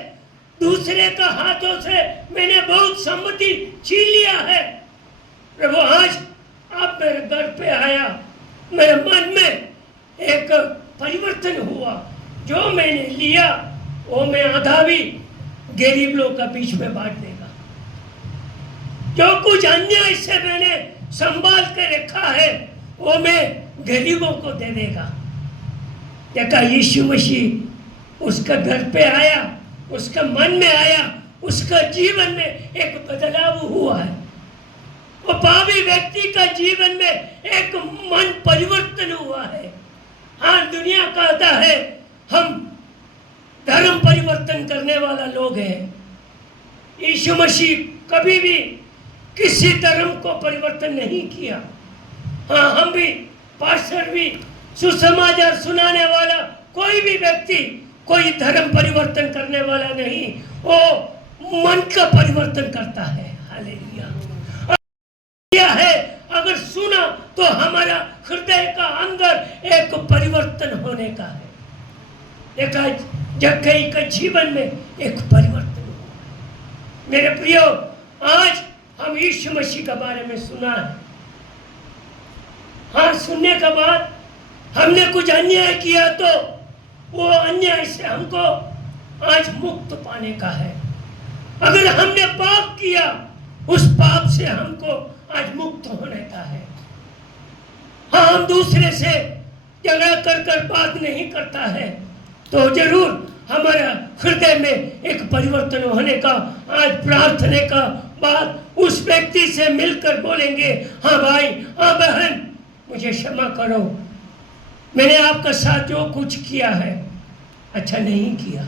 दूसरे का हाथों से मैंने बहुत सम्पत्ति छीन लिया है। प्रभु आज आप मेरे घर पे आया, मेरे मन में एक परिवर्तन हुआ, जो मैंने लिया वो मैं आधा भी गरीब लोग का बीच में बांट देगा, जो कुछ अन्याय से मैंने संभाल के रखा है वो मैं गरीबों को दे देगा। देखा यीशु मसीह उसका घर पे आया, उसका मन में आया, उसका जीवन में एक बदलाव हुआ है। वो पापी व्यक्ति का जीवन में एक मन परिवर्तन हुआ है। हाँ दुनिया कहता है हम धर्म परिवर्तन करने वाला लोग हैं, यीशु मसीह कभी भी किसी धर्म को परिवर्तन नहीं किया। हाँ हम भी, पास्टर भी, सुसमाचार सुनाने वाला कोई भी व्यक्ति कोई धर्म परिवर्तन करने वाला नहीं, वो मन का परिवर्तन करता है। हालेलुया है, अगर सुना तो हमारा हृदय का अंदर एक परिवर्तन होने का है। देखा जक्कई के जीवन में एक परिवर्तन हुआ। मेरे प्रियो, आज हम यीशु मसीह के बारे में सुना है, हाँ सुनने के बाद हमने कुछ अन्याय किया तो वो अन्याय से हमको आज मुक्त पाने का है। अगर हमने पाप किया उस पाप से हमको आज मुक्त होने का है। हाँ हम दूसरे से झगड़ा कर कर बात नहीं करता है तो जरूर हमारा हृदय में एक परिवर्तन होने का, आज प्रार्थना का बाद उस व्यक्ति से मिलकर बोलेंगे, हाँ भाई, हाँ बहन, मुझे क्षमा करो, मैंने आपका साथ जो कुछ किया है अच्छा नहीं किया।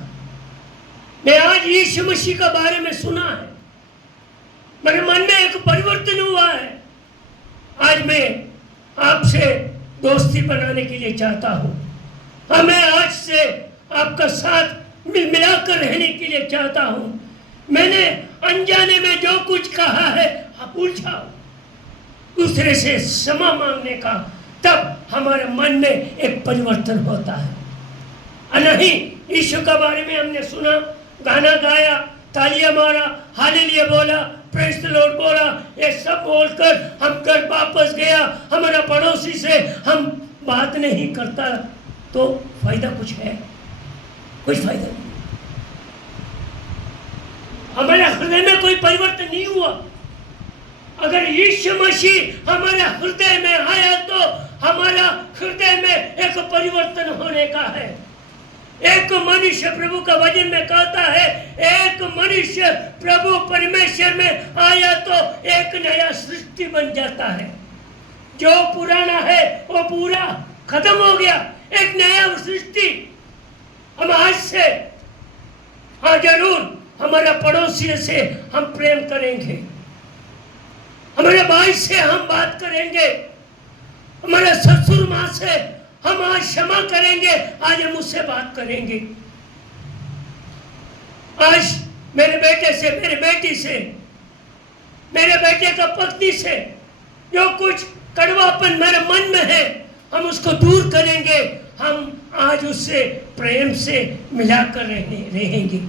मैं आज यीशु मसीह के बारे में सुना है, मेरे मन में एक परिवर्तन हुआ है। आज मैं आपसे दोस्ती बनाने के लिए चाहता हूँ, हाँ मैं आज से आपका साथ मिलाकर रहने के लिए चाहता हूँ। मैंने अनजाने में जो कुछ कहा है आप भूल जाओ, दूसरे से क्षमा मांगने का, तब हमारे मन में एक परिवर्तन होता है। नहीं यीशु के बारे में हमने सुना, गाना गाया, तालियां मारा, हालेलुया बोला, प्रेज़ द लॉर्ड बोला, ये सब बोलकर हम घर वापस गया, हमारा पड़ोसी से हम बात नहीं करता तो फायदा कुछ है? कुछ फायदा नहीं। हमारे हृदय में कोई परिवर्तन नहीं हुआ। अगर यीशु मसीह हमारे हृदय में आया तो हमारा हृदय में एक परिवर्तन होने का है। एक मनुष्य, प्रभु का वचन में कहता है, एक मनुष्य प्रभु परमेश्वर में आया तो एक नया सृष्टि बन जाता है। जो पुराना है वो पूरा खत्म हो गया, एक नया सृष्टि। हम आज से, हाँ जरूर हमारा पड़ोसी से हम प्रेम करेंगे, हमारे भाई से हम बात करेंगे, हमारे ससुर माँ से हम आज क्षमा करेंगे, आज हम उससे बात करेंगे। आज मेरे बेटे से, मेरी बेटी से, मेरे बेटे का पत्नी से जो कुछ कड़वापन मेरे मन में है हम उसको दूर करेंगे। हम आज उससे प्रेम से मिलाकर रहेंगे।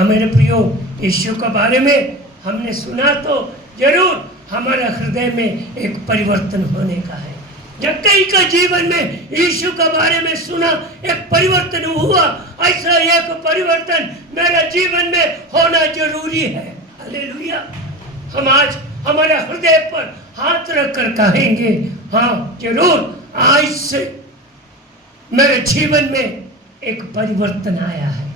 मेरे प्रियो, यीशु के बारे में हमने सुना तो जरूर हमारे हृदय में एक परिवर्तन होने का है। जक्कई का जीवन में यीशु के बारे में सुना, एक परिवर्तन हुआ। ऐसा एक परिवर्तन मेरे जीवन में होना जरूरी है। हालेलुया। हम आज हमारे हृदय पर हाथ रखकर कहेंगे, हाँ जरूर आज से मेरे जीवन में एक परिवर्तन आया है,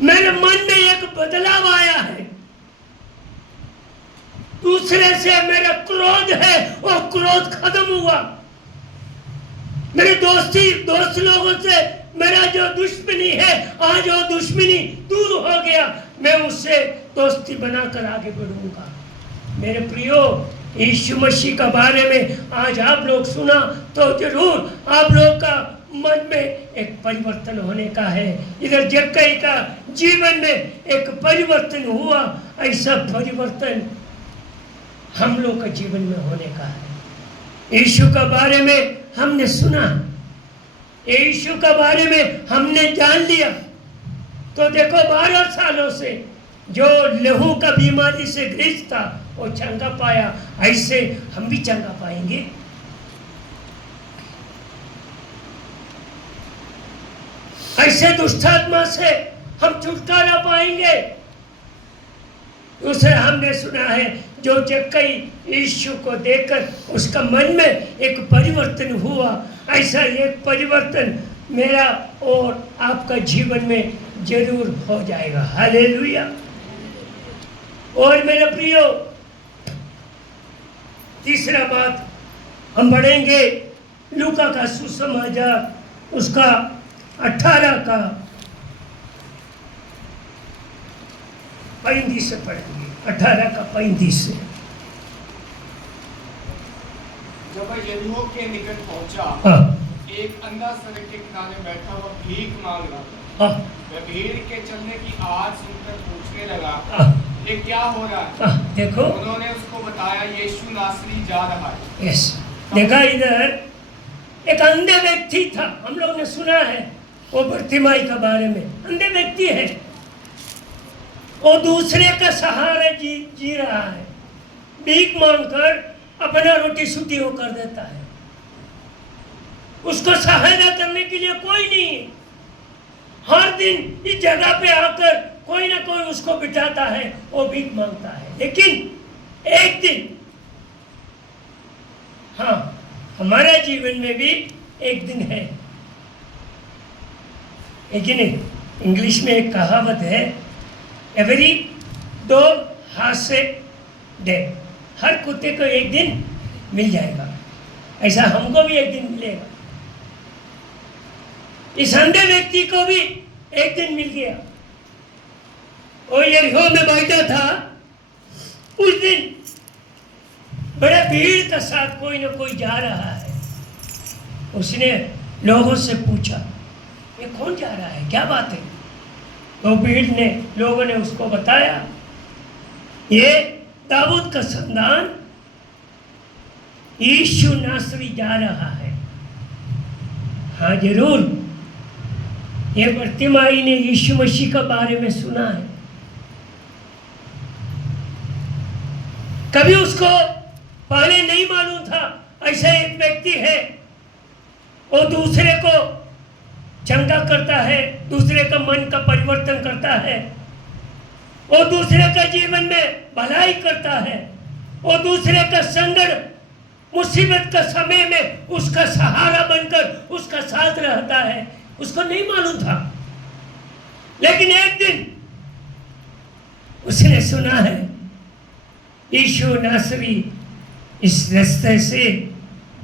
मेरे मन में एक बदलाव आया है, दूसरे से मेरा क्रोध है वो क्रोध खत्म हुआ, मेरे दोस्त लोगों से मेरा जो दुश्मनी है आज वो दुश्मनी दूर हो गया, मैं उससे दोस्ती बनाकर आगे बढ़ूंगा। मेरे प्रियो, यीशु मसीह का बारे में आज आप लोग सुना तो जरूर आप लोग का मन में एक परिवर्तन होने का है। इधर जक्कई का जीवन में एक परिवर्तन हुआ, ऐसा परिवर्तन हम लोग का जीवन में होने का है। यीशु का बारे में हमने सुना, यीशु का बारे में हमने जान लिया, तो देखो 12 सालों से जो लहू का बीमारी से ग्रस्त था वो चंगा पाया, ऐसे हम भी चंगा पाएंगे। ऐसे दुष्टात्मा से हम छुटकारा पाएंगे। दूसरा हमने सुना है जो जक्कई यीशु को देखकर उसका मन में एक परिवर्तन हुआ, ऐसा एक परिवर्तन मेरा और आपका जीवन में जरूर हो जाएगा। हालेलुया। और मेरे प्रियो, तीसरा बात हम बढ़ेंगे लूका का सुसमाचार उसका 18 का 35 से पढ़ेंगे, 18 का 35 से। जब वह यरीहो के निकट पहुंचा, एक अंधा सड़क के किनारे बैठा हुआ भीख मांग रहा था। वह भीड़ के चलने की आवाज सुनकर पूछने लगा, ये क्या हो रहा है? देखो, उन्होंने उसको बताया, यीशु नासरी जा रहा है। यस, देखा इधर एक अंधे व्यक्ति था, हम लोग ने सुना है वो बर्तिमाई का बारे में। अंधे व्यक्ति है, वो दूसरे का सहारा जी रहा है, भीख मांगकर अपना रोटी सूटी वो कर देता है, उसको सहायता करने के लिए कोई नहीं है। हर दिन इस जगह पे आकर कोई ना कोई उसको बिठाता है, वो भीख मांगता है। लेकिन एक दिन, हाँ, हमारे जीवन में भी एक दिन है, लेकिन इंग्लिश में एक कहावत है, every dog has a day. हर कुत्ते को एक दिन मिल जाएगा, ऐसा हमको भी एक दिन मिलेगा। इस अंधे व्यक्ति को भी एक दिन मिल गया। वो यरीहो में बैठा था, उस दिन बड़े भीड़ के साथ कोई ना कोई जा रहा है। उसने लोगों से पूछा, ये कौन जा रहा है, क्या बात है? तो भीड़ ने, लोगों ने उसको बताया, ये दाऊद का संतान यीशु नासरी जा रहा है। हाँ जरूर, ये बर्तिमाई ने यीशु मसीह के बारे में सुना है, कभी उसको पहले नहीं मालूम था ऐसा एक व्यक्ति है, वो दूसरे को चंगा करता है, दूसरे का मन का परिवर्तन करता है, वो दूसरे का जीवन में भलाई करता है, वो दूसरे का संकट मुसीबत का समय में उसका सहारा बनकर उसका साथ रहता है। उसको नहीं मालूम था, लेकिन एक दिन उसने सुना है यीशु नासरी इस रास्ते से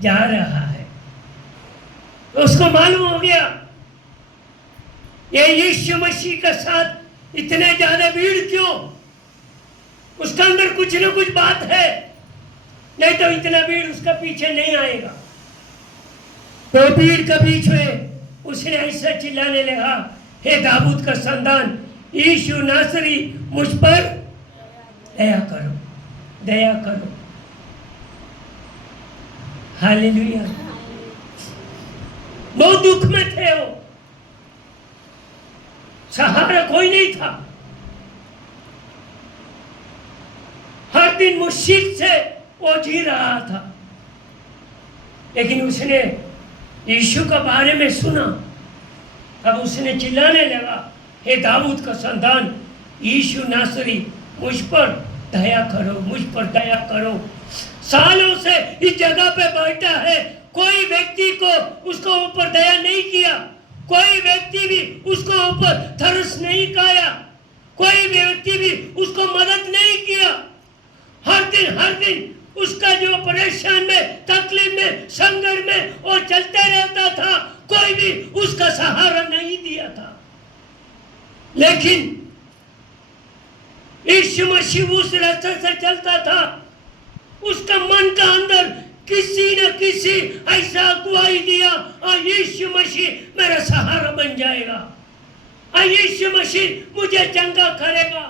जा रहा है, तो उसको मालूम हो गया ये यीशु मसीह का साथ इतने ज्यादा भीड़ क्यों? उसका अंदर कुछ ना कुछ बात है, नहीं तो इतना भीड़ उसका पीछे नहीं आएगा। तो भीड़ के बीच में उसने ऐसा चिल्लाने लगा, हे दाऊद का संतान यीशु नासरी, मुझ पर दया करो, दया करो। हालेलुया। बहुत दुख में थे वो, सहारा कोई नहीं था, हर दिन मुश्किल से वो जी रहा था। लेकिन उसने यीशु के बारे में सुना, तब उसने चिल्लाने लगा, हे दाऊद का संतान यीशु नासरी, मुझ पर दया करो, मुझ पर दया करो। सालों से इस जगह पे बैठा है, कोई व्यक्ति को उसको ऊपर दया नहीं किया, कोई व्यक्ति भी उसको ऊपर तरस नहीं खाया, कोई व्यक्ति भी उसको मदद नहीं किया। हर दिन उसका जो परेशान में, तकलीफ में, संघर्ष में वो चलते रहता था, कोई भी उसका सहारा नहीं दिया था। लेकिन यीशु मसीह उस रास्ते से चलता था, उसका मन का अंदर किसी न किसी ऐसा अगुवाई दिया, और यीशु मसीह मेरा सहारा बन जाएगा, और यीशु मसीह मुझे चंगा करेगा,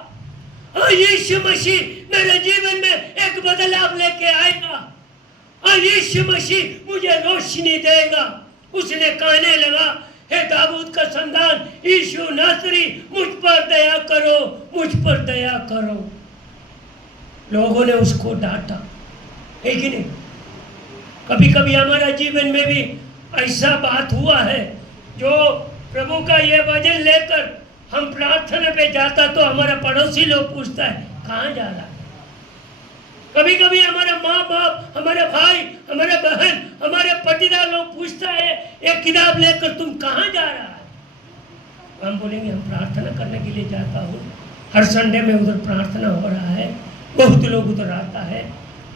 और यीशु मसीह मेरे जीवन में एक बदलाव लेके आएगा, और यीशु मसीह मुझे रोशनी देगा। उसने कहने लगा, हे दाऊद का संतान यीशु नासरी, मुझ पर दया करो, मुझ पर दया करो। लोगों ने उसको डांटा, है कि नहीं? कभी कभी हमारा जीवन में भी ऐसा बात हुआ है, जो प्रभु का ये वचन लेकर हम प्रार्थना पे जाता तो हमारा पड़ोसी लोग पूछता है कहाँ जा रहा है। कभी कभी हमारा माँ बाप, हमारे भाई, हमारे बहन, हमारे पटीदार लोग पूछता है एक किताब लेकर तुम कहाँ जा रहा है। हम बोलेंगे हम प्रार्थना करने के लिए जाता हूँ, हर संडे में उधर प्रार्थना हो रहा है, बहुत लोग उधर आता है,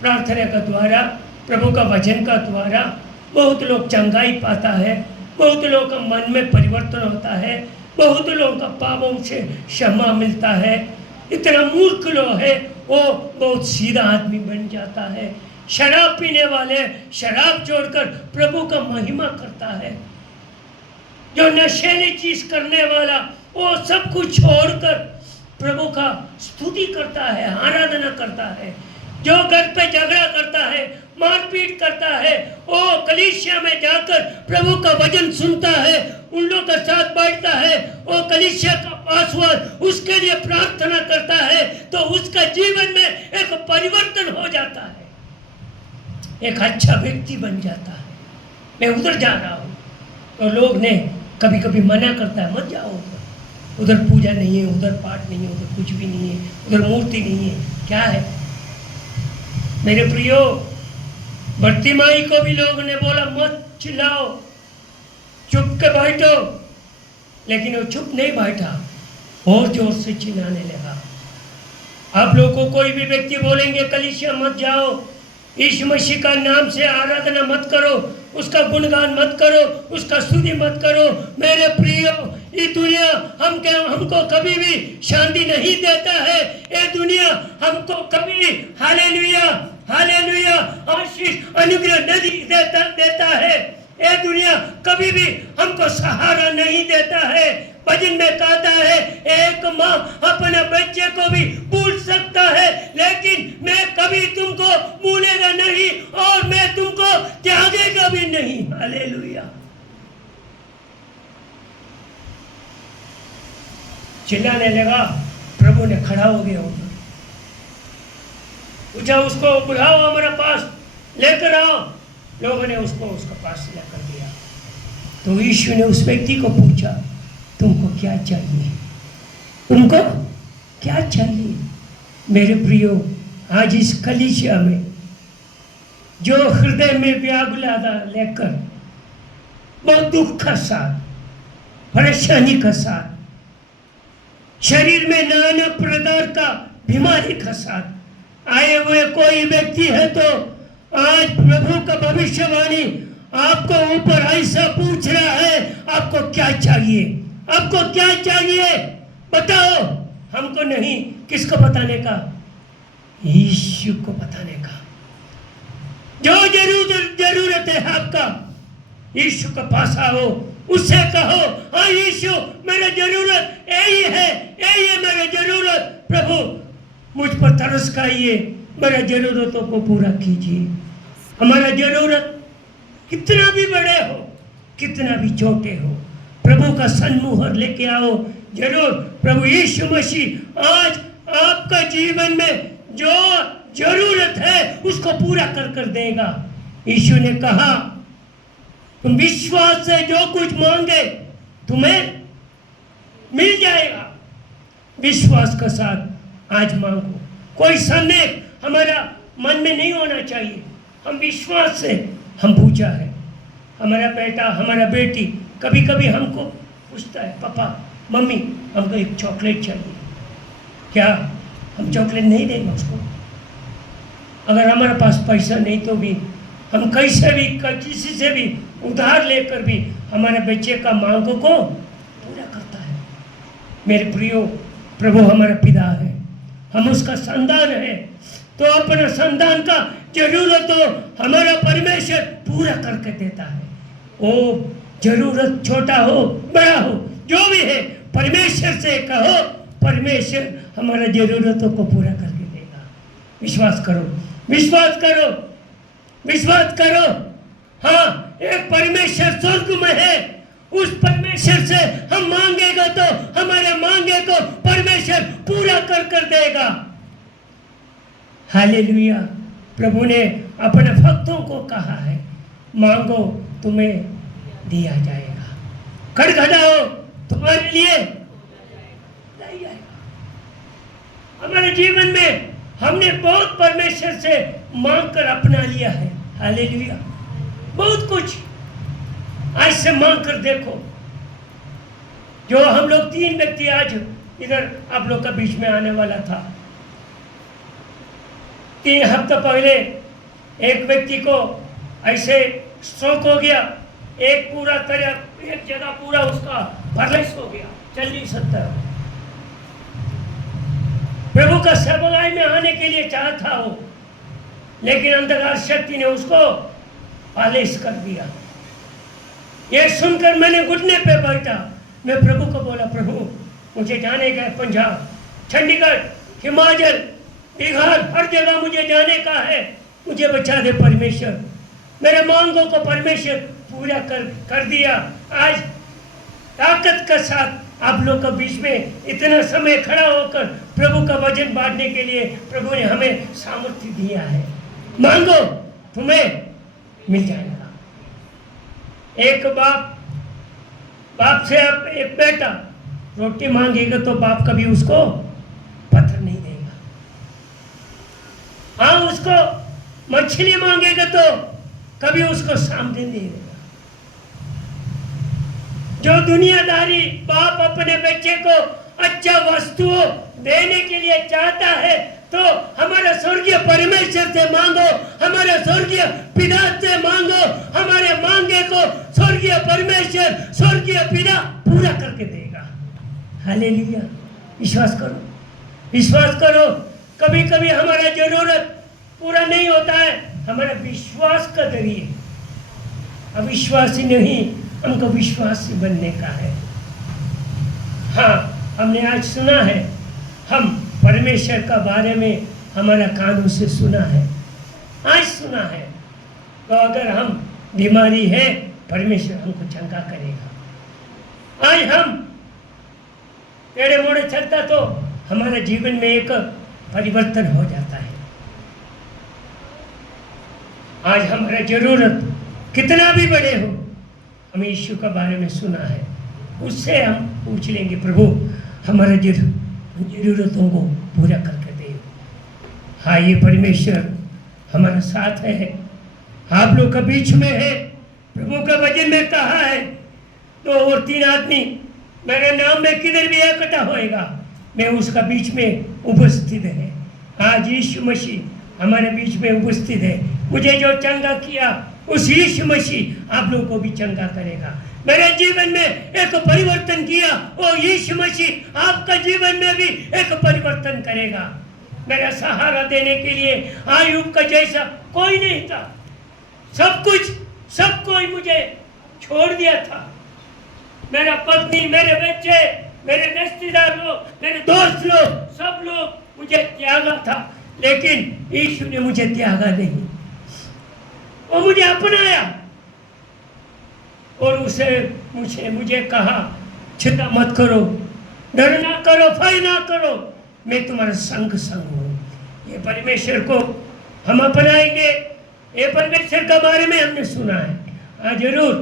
प्रार्थना का द्वारा, प्रभु का वचन का द्वारा बहुत लोग चंगाई पाता है, बहुत लोगों का मन में परिवर्तन होता है, बहुत लोगों का पापों से क्षमा मिलता है। इतना मूर्ख लोग है वो बहुत सीधा आदमी बन जाता है। शराब पीने वाले शराब छोड़कर प्रभु का महिमा करता है। जो नशेली चीज करने वाला वो सब कुछ छोड़कर प्रभु का स्तुति करता है, आराधना करता है। जो घर पे झगड़ा करता है, मारपीट करता है, वो कलीसिया में जाकर प्रभु का वचन सुनता है, उन लोगों के साथ बैठता है, वो कलीसिया का पासवर्ड उसके लिए प्रार्थना करता है, तो उसका जीवन में एक परिवर्तन हो जाता है, एक अच्छा व्यक्ति बन जाता है। मैं उधर जा रहा हूँ तो लोग ने कभी कभी मना करता है, मत जाओ उधर, उधर पूजा नहीं है, उधर पाठ नहीं है, उधर कुछ भी नहीं है, उधर मूर्ति नहीं है। क्या है मेरे प्रियो, बर्तिमाई को भी लोगों ने बोला मत चिल्लाओ, चुप के बैठो, लेकिन वो चुप नहीं बैठा, और जोर से चिल्लाने लगा। आप लोगों को कोई भी व्यक्ति बोलेंगे कलीसिया मत जाओ, यीशु मसीह का नाम से आराधना मत करो, उसका गुणगान मत करो, उसका स्तुति मत करो, मेरे प्रियो, ये दुनिया हमको कभी भी शांति नहीं देता है। ये दुनिया हमको कभी हालेलुया हालेलुया आशीष अनुग्रह नहीं देता है। ये दुनिया कभी भी हमको सहारा नहीं देता है। भजन में कहता है एक माँ अपने बच्चे को भी भूल सकता है, लेकिन मैं कभी तुमको भूलेगा नहीं और मैं तुमको त्यागेगा भी नहीं। हालेलुया। चिल्लाने लगा, प्रभु ने खड़ा हो गया, पूछा उसको बुलाओ हमारे पास, लेकर आओ। लोगों ने उसको उसके पास लेकर दिया। तो यीशु ने उस व्यक्ति को पूछा तुमको क्या चाहिए, तुमको क्या चाहिए। मेरे प्रियो, आज इस कलीसिया में जो हृदय में व्याकुलता लेकर बहुत दुख का साथ, परेशानी का साथ, शरीर में नाना प्रकार का बीमारी का साथ आए हुए कोई व्यक्ति है, तो आज प्रभु का भविष्यवाणी आपको ऊपर ऐसा पूछ रहा है, आपको क्या चाहिए, आपको क्या चाहिए बताओ। हमको नहीं, किसको बताने का, यीशु को बताने का। जो जरूरत है आपका, यीशु के पास आओ, उससे कहो हाँ यीशु मेरा जरूरत यही है मेरा जरूरत, प्रभु मुझ पर तरस खाइए, मेरा जरूरतों को पूरा कीजिए। हमारा जरूरत कितना भी बड़े हो, कितना भी छोटे हो, प्रभु का सन्मुहर लेके आओ जरूर। प्रभु यीशु मसीह आज आपका जीवन में जो जरूरत है उसको पूरा कर देगा। यीशु ने कहा तुम विश्वास से जो कुछ मांगे तुम्हें मिल जाएगा। विश्वास के साथ आज मांगो, कोई संदेह हमारा मन में नहीं होना चाहिए। हम विश्वास से हम पूछा है। हमारा बेटा, हमारा बेटी कभी कभी हमको पूछता है, पापा मम्मी हमको एक चॉकलेट चाहिए, क्या हम चॉकलेट नहीं देंगे उसको? अगर हमारे पास पैसा नहीं तो भी हम कैसे भी किसी से भी उधार लेकर भी हमारे बच्चे का मांगों को पूरा करता है। मेरे प्रियो, प्रभु हमारा पिता है, हम उसका संतान है, तो अपना संतान का जरूरत हो हमारा परमेश्वर पूरा करके देता है। वो जरूरत छोटा हो बड़ा हो जो भी है, परमेश्वर से कहो, परमेश्वर हमारा जरूरतों को पूरा करके देगा। विश्वास करो, विश्वास करो, विश्वास करो। हाँ, एक परमेश्वर स्वर्ग में है, उस परमेश्वर से हम मांगेगा तो हमारे मांगे को परमेश्वर पूरा कर देगा। हालेलुया। प्रभु ने अपने भक्तों को कहा है, मांगो तुम्हें दिया जाएगा, खड़खड़ाओ तुम्हारे लिए लाई जाएगा। हमारे जीवन में हमने बहुत परमेश्वर से मांग कर अपना लिया है। हालेलुया। बहुत कुछ आज से मांग कर देखो। जो हम लोग 3 व्यक्ति आज इधर आप लोग का बीच में आने वाला था, 3 हफ्ते पहले एक व्यक्ति को ऐसे स्ट्रोक हो गया, एक जगह पूरा उसका पैरालाइज हो गया, चल नहीं सकता। प्रभु का सेवकाई में आने के लिए चाहा था वो, लेकिन अंधकार शक्ति ने उसको पैरालाइज कर दिया। ये सुनकर मैंने घुटने पे बैठा, मैं प्रभु को बोला, प्रभु मुझे जाने का है पंजाब, चंडीगढ़, हिमाचल, बिहार, हर जगह मुझे जाने का है, मुझे बचा दे परमेश्वर। मेरे मांगों को परमेश्वर पूरा कर दिया। आज ताकत के साथ आप लोग के बीच में इतना समय खड़ा होकर प्रभु का वचन बांटने के लिए प्रभु ने हमें सामर्थ्य दिया है। मांगो तुम्हें मिल जाएगा। एक बाप से आप एक बेटा रोटी मांगेगा तो बाप कभी उसको पत्थर नहीं देगा। हाँ, उसको मछली मांगेगा तो कभी उसको सामने नहीं देगा। जो दुनियादारी बाप अपने बच्चे को अच्छा वस्तुओं देने के लिए चाहता है, तो हमारे स्वर्गीय परमेश्वर से मांगो, हमारे स्वर्गीय पिता से मांगो। हमारे मांगे को स्वर्गीय परमेश्वर, स्वर्गीय पिता पूरा करके देगा। हालेलुया। विश्वास करो, विश्वास करो। कभी कभी हमारा जरूरत पूरा नहीं होता है हमारे विश्वास का जरिए। अविश्वासी नहीं, हमको विश्वासी बनने का है। हाँ, हमने आज सुना है, हम परमेश्वर का बारे में हमारा कानों से सुना है, आज सुना है। तो अगर हम बीमारी है, परमेश्वर हमको चंगा करेगा। आज हम टेढ़े मोड़े चलता तो हमारे जीवन में एक परिवर्तन हो जाता है। आज हमारा जरूरत कितना भी बड़े हो, हमें यीशु के बारे में सुना है, उससे हम पूछ लेंगे, प्रभु हमारे जरूरतों को पूरा करके दे। हाँ, ये परमेश्वर हमारे साथ है, आप लोग के बीच में है। प्रभु का वचन में कहा है, 2 और 3 आदमी मेरे नाम में किधर भी इकट्ठा होएगा, मैं उसका बीच में उपस्थित है। आज यीशु मसीह हमारे बीच में उपस्थित है। मुझे जो चंगा किया उस यीशु मसीह आप लोगों को भी चंगा करेगा। मेरे जीवन में एक परिवर्तन किया, वो यीशु मसीह आपका जीवन में भी एक परिवर्तन करेगा। मेरा सहारा देने के लिए आयुब का जैसा कोई नहीं था। सब कोई मुझे छोड़ दिया था। मेरा पत्नी, मेरे बच्चे, मेरे रिश्तेदार लोग, मेरे दोस्त लोग, सब लोग मुझे त्यागा था, लेकिन यीशु ने मुझे त्यागा नहीं। वो मुझे अपनाया और मुझे कहा, चिंता मत करो, डर ना करो, भय ना करो, मैं तुम्हारा संग हूँ। ये परमेश्वर को हम अपनाएंगे। ये परमेश्वर के बारे में हमने सुना है। हाँ जरूर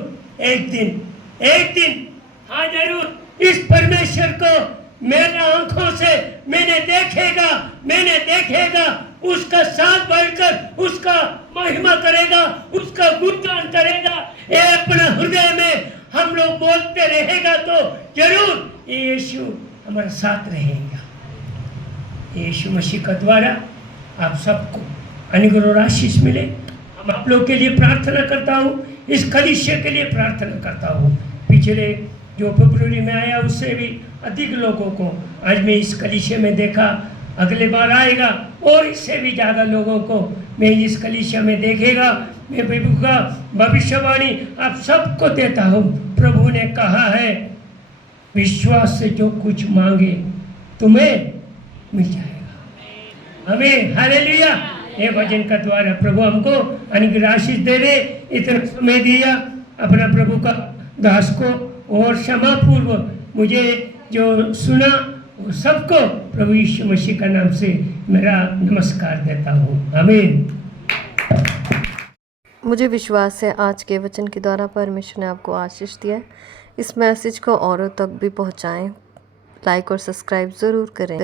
एक दिन हाँ जरूर इस परमेश्वर को मेरा आंखों से मैंने देखेगा, उसका साथ बढ़कर उसका महिमा करेगा, उसका गुणगान करेगा। ये अपने हृदय में हम लोग बोलते रहेगा तो जरूर यीशु हमारे साथ रहेगा। यीशु मसीह का द्वारा आप सबको अनुग्रह और आशीष मिले। हम आप लोग के लिए प्रार्थना करता हूँ, इस कलीसिया के लिए प्रार्थना करता हूँ। पिछले जो फरवरी में आया उससे भी अधिक लोगों को आज मैं इस कलीसिया में देखा, अगले बार आएगा और इससे भी ज़्यादा लोगों को मैं इस कलीसिया में देखेगा। मैं प्रभु का भविष्यवाणी आप सबको देता हूँ। प्रभु ने कहा है विश्वास से जो कुछ मांगे तुम्हें मिल जाएगा। हमें हालेलुया। ये वचन का द्वारा प्रभु हमको अनुग्रह आशीष दे दे। इतना समय दिया अपना प्रभु का दास को और क्षमा पूर्व मुझे जो सुना वो सबको प्रभु यीशु मसीह का नाम से मेरा नमस्कार देता हूँ। आमीन। मुझे विश्वास है आज के वचन के द्वारा परमेश्वर ने आपको आशीष दिया है। इस मैसेज को औरों तक भी पहुंचाएं। लाइक और सब्सक्राइब ज़रूर करें।